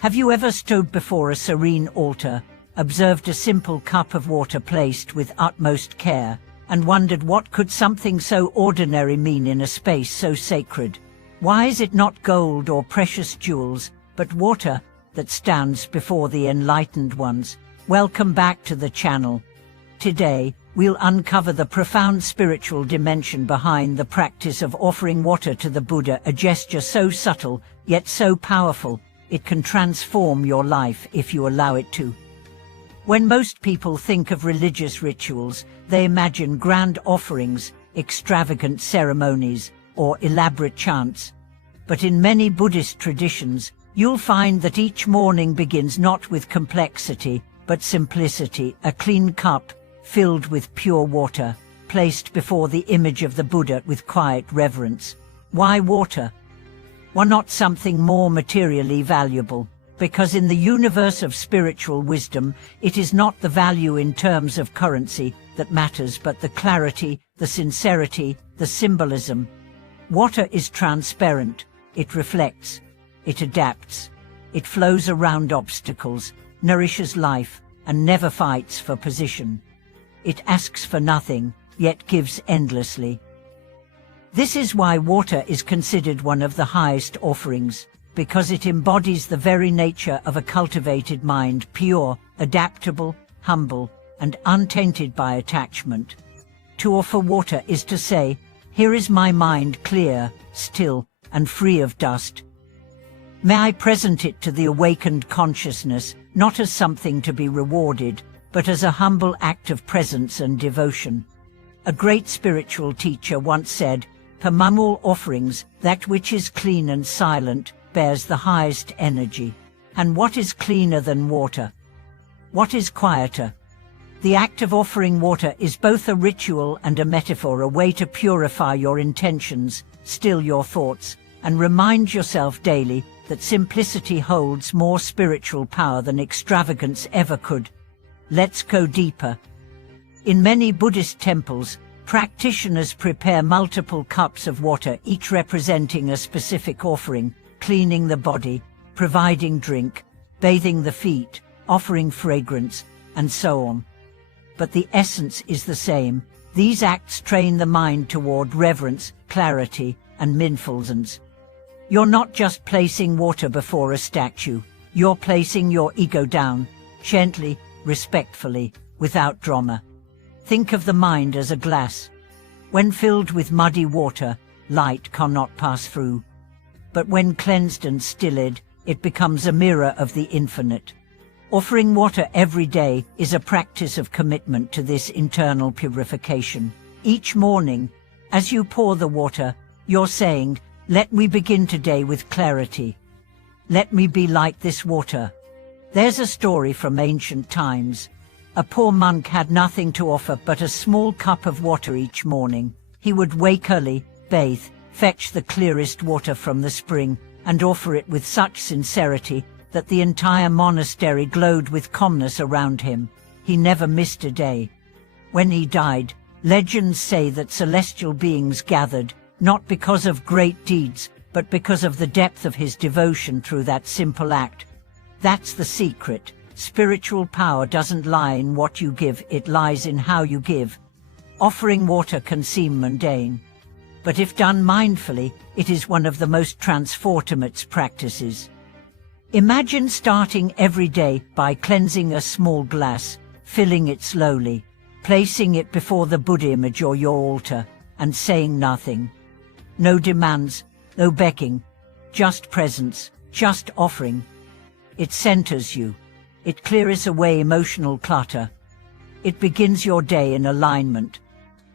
Have you ever stood before a serene altar, observed a simple cup of water placed with utmost care, and wondered what could something so ordinary mean in a space so sacred? Why is it not gold or precious jewels, but water that stands before the enlightened ones? Welcome back to the channel. Today, we'll uncover the profound spiritual dimension behind the practice of offering water to the Buddha, a gesture so subtle, yet so powerful, it can transform your life if you allow it to. When most people think of religious rituals, they imagine grand offerings, extravagant ceremonies, or elaborate chants. But in many Buddhist traditions, you'll find that each morning begins not with complexity, but simplicity, a clean cup, filled with pure water, placed before the image of the Buddha with quiet reverence. Why water? Why not something more materially valuable? Because in the universe of spiritual wisdom, it is not the value in terms of currency that matters, but the clarity, the sincerity, the symbolism. Water is transparent. It reflects. It adapts. It flows around obstacles, nourishes life, and never fights for position. It asks for nothing, yet gives endlessly. This is why water is considered one of the highest offerings, because it embodies the very nature of a cultivated mind, pure, adaptable, humble, and untainted by attachment. To offer water is to say, "Here is my mind clear, still, and free of dust. May I present it to the awakened consciousness, not as something to be rewarded, but as a humble act of presence and devotion." A great spiritual teacher once said, "Among all offerings, that which is clean and silent bears the highest energy." And what is cleaner than water? What is quieter? The act of offering water is both a ritual and a metaphor, a way to purify your intentions, still your thoughts, and remind yourself daily that simplicity holds more spiritual power than extravagance ever could. Let's go deeper. In many Buddhist temples, practitioners prepare multiple cups of water, each representing a specific offering, cleaning the body, providing drink, bathing the feet, offering fragrance, and so on. But the essence is the same. These acts train the mind toward reverence, clarity, and mindfulness. You're not just placing water before a statue. You're placing your ego down, gently, respectfully, without drama. Think of the mind as a glass. When filled with muddy water, light cannot pass through. But when cleansed and stilled, it becomes a mirror of the infinite. Offering water every day is a practice of commitment to this internal purification. Each morning, as you pour the water, you're saying, "Let me begin today with clarity. Let me be like this water." There's a story from ancient times. A poor monk had nothing to offer but a small cup of water each morning. He would wake early, bathe, fetch the clearest water from the spring, and offer it with such sincerity that the entire monastery glowed with calmness around him. He never missed a day. When he died, legends say that celestial beings gathered, not because of great deeds, but because of the depth of his devotion through that simple act. That's the secret. Spiritual power doesn't lie in what you give, it lies in how you give. Offering water can seem mundane, but if done mindfully, it is one of the most transformative practices. Imagine starting every day by cleansing a small glass, filling it slowly, placing it before the Buddha image or your altar, and saying nothing. No demands, no begging, just presence, just offering. It centers you. It clears away emotional clutter. It begins your day in alignment.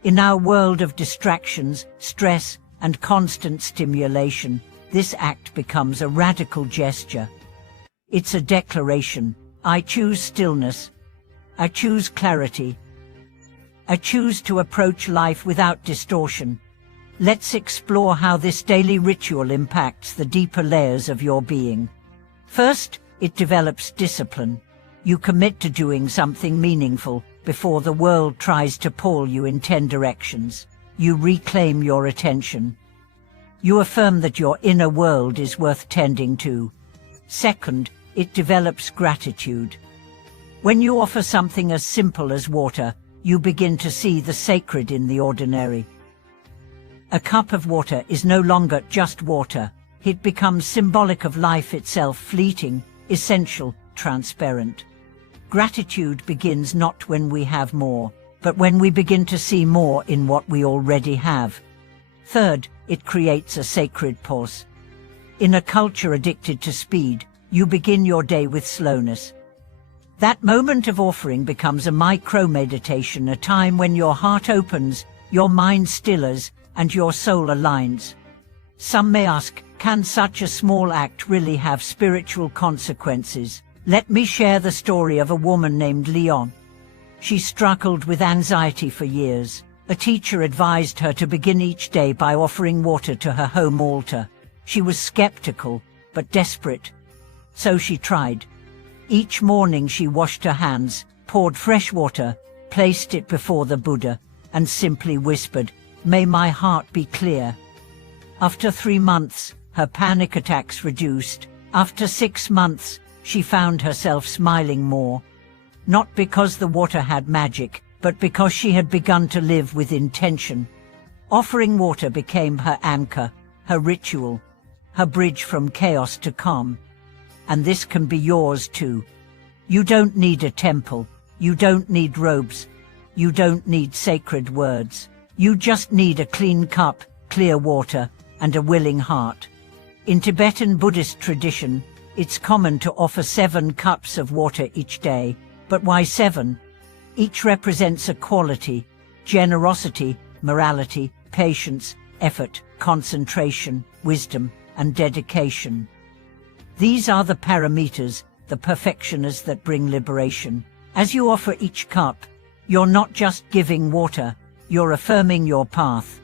In our world of distractions, stress, and constant stimulation, this act becomes a radical gesture. It's a declaration. I choose stillness. I choose clarity. I choose to approach life without distortion. Let's explore how this daily ritual impacts the deeper layers of your being. First, it develops discipline. You commit to doing something meaningful before the world tries to pull you in 10 directions. You reclaim your attention. You affirm that your inner world is worth tending to. Second, it develops gratitude. When you offer something as simple as water, you begin to see the sacred in the ordinary. A cup of water is no longer just water. It becomes symbolic of life itself, fleeting, essential, transparent. Gratitude begins not when we have more, but when we begin to see more in what we already have. Third, it creates a sacred pause. In a culture addicted to speed, you begin your day with slowness. That moment of offering becomes a micro-meditation, a time when your heart opens, your mind stills, and your soul aligns. Some may ask, can such a small act really have spiritual consequences? Let me share the story of a woman named Leon. She struggled with anxiety for years. A teacher advised her to begin each day by offering water to her home altar. She was skeptical, but desperate. So she tried. Each morning she washed her hands, poured fresh water, placed it before the Buddha, and simply whispered, "May my heart be clear." After 3 months, her panic attacks reduced. After 6 months, she found herself smiling more. Not because the water had magic, but because she had begun to live with intention. Offering water became her anchor, her ritual, her bridge from chaos to calm. And this can be yours too. You don't need a temple. You don't need robes. You don't need sacred words. You just need a clean cup, clear water, and a willing heart. In Tibetan Buddhist tradition, it's common to offer 7 cups of water each day. But why 7? Each represents a quality: generosity, morality, patience, effort, concentration, wisdom, and dedication. These are the parameters, the perfectioners that bring liberation. As you offer each cup, you're not just giving water, you're affirming your path.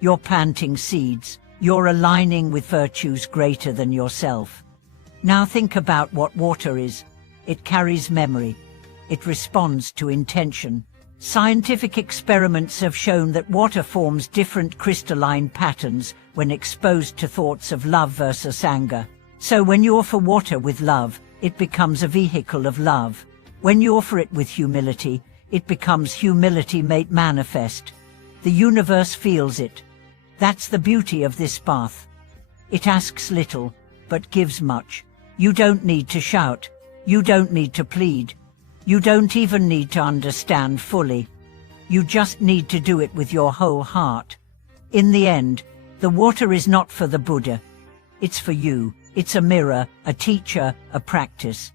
You're planting seeds, you're aligning with virtues greater than yourself. Now think about what water is. It carries memory. It responds to intention. Scientific experiments have shown that water forms different crystalline patterns when exposed to thoughts of love versus anger. So when you offer water with love, it becomes a vehicle of love. When you offer it with humility, it becomes humility made manifest. The universe feels it. That's the beauty of this path. It asks little, but gives much. You don't need to shout. You don't need to plead. You don't even need to understand fully. You just need to do it with your whole heart. In the end, the water is not for the Buddha. It's for you. It's a mirror, a teacher, a practice.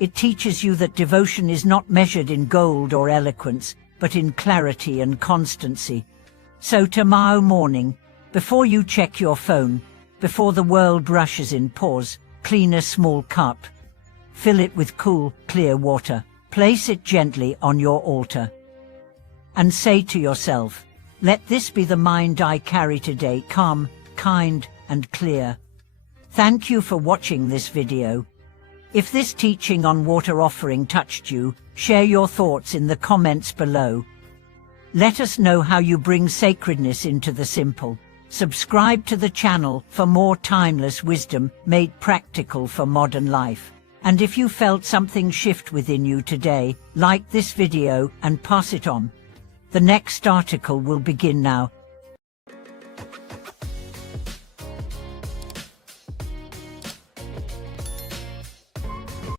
It teaches you that devotion is not measured in gold or eloquence, but in clarity and constancy. So tomorrow morning, before you check your phone, before the world rushes in, pause, clean a small cup. Fill it with cool, clear water. Place it gently on your altar. And say to yourself, let this be the mind I carry today, calm, kind, and clear. Thank you for watching this video. If this teaching on water offering touched you, share your thoughts in the comments below. Let us know how you bring sacredness into the simple. Subscribe to the channel for more timeless wisdom made practical for modern life. And if you felt something shift within you today, like this video and pass it on. The next article will begin now.